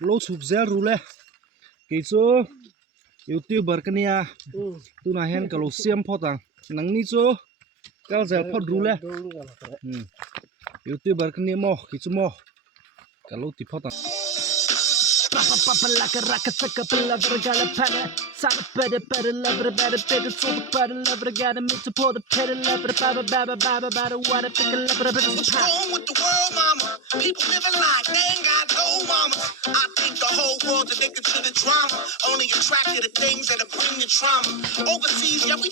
lo suk zel rule ke chu youtuber kania tu na hen kalau siam photang nang ni chu kal zel phot rule youtuber kania mo ke chu mo kalau ti photang Like a rocket, like a lover, got a pattern. Side of better, lover, better, so the better, lover, got a meet to pour the pedal, lover, baba, what I think a lover, what's wrong with the world, mama? People living like they ain't got no mama. I think the whole world's addicted to the drama, only attracted to things that'll bring you trauma. Overseas, yeah, we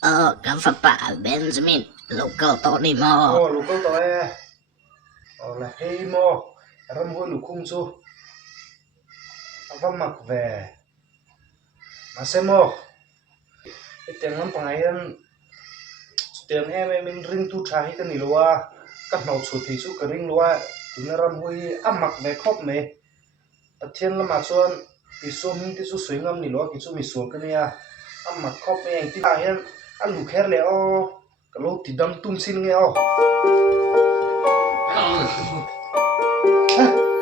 Kafa pa Benjamin, local Tony mo. Local to là hey mo ram hoi lu khung chu avam mak ve mà xem mo tiếng lắm bằng anh tiếng em mình ring tu trái cái này loa các màu chuột thì chú cái ring loa tụi nó ram hoi âm mặc về khóc mẹ tất thiên là mà chuan thì số mình thì chú suy ngâm này loa thì chú mình xuống cái này âm mặc khóc mẹ anh tí anh lục hết lẽ cái lô thì đâm tung xin nghe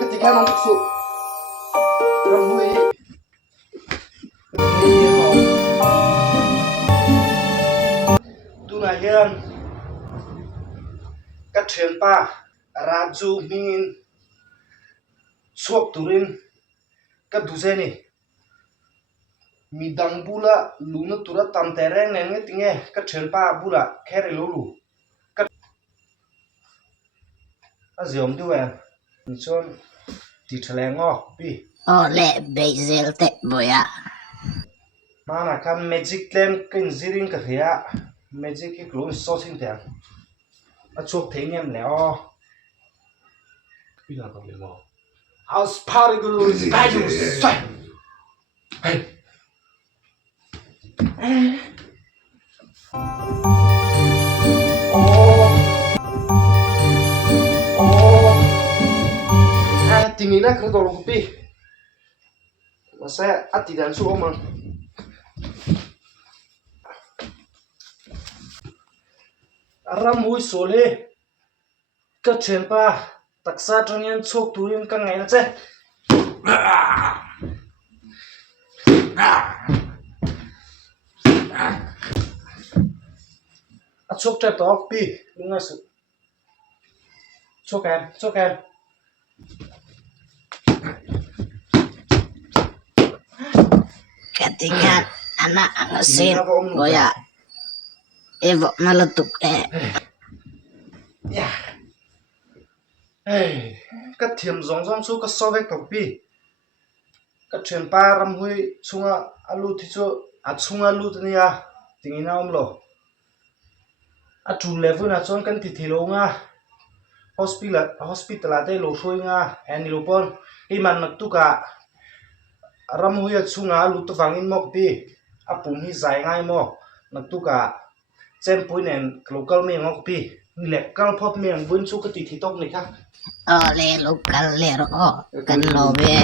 ketika masuk rambui tu nayan katren pa raju mingin suap turin kaduzeni midang bula luna tura tamtereng nenge tinge katren pa bula khere lolu aziom duwen chon ti thleng pi Le Basil te boya. mana kan magic lamp kin ziring ka hria magic ki klon so sin te a chok theng em le pina ka le mo aus party guru baju sai tingin na kung tolong pi masa ati dan su omang aram hui sole ka chen pa taksa tangyan chok turin ka ngai na che a chok ta tok pi lunga su chok em Ketika anak angesin boya. Evo meletup ya ka thiam zong chu ka so vek tok pi ka chen pa ram hui chunga alu thi chu a chunga lu tania tingina omlo a tu level na chon kan ti thilo nga hospital ate lo soi nga ani lo pon i man nak tu ka ram hui a chunga lu to wangin mok pi a pum hi zai ngai mo nak tu ka chen puinen local me ngok pi lek kal phot me ang bun chu ka ti thi tok ni kha Le local lero kan lobe.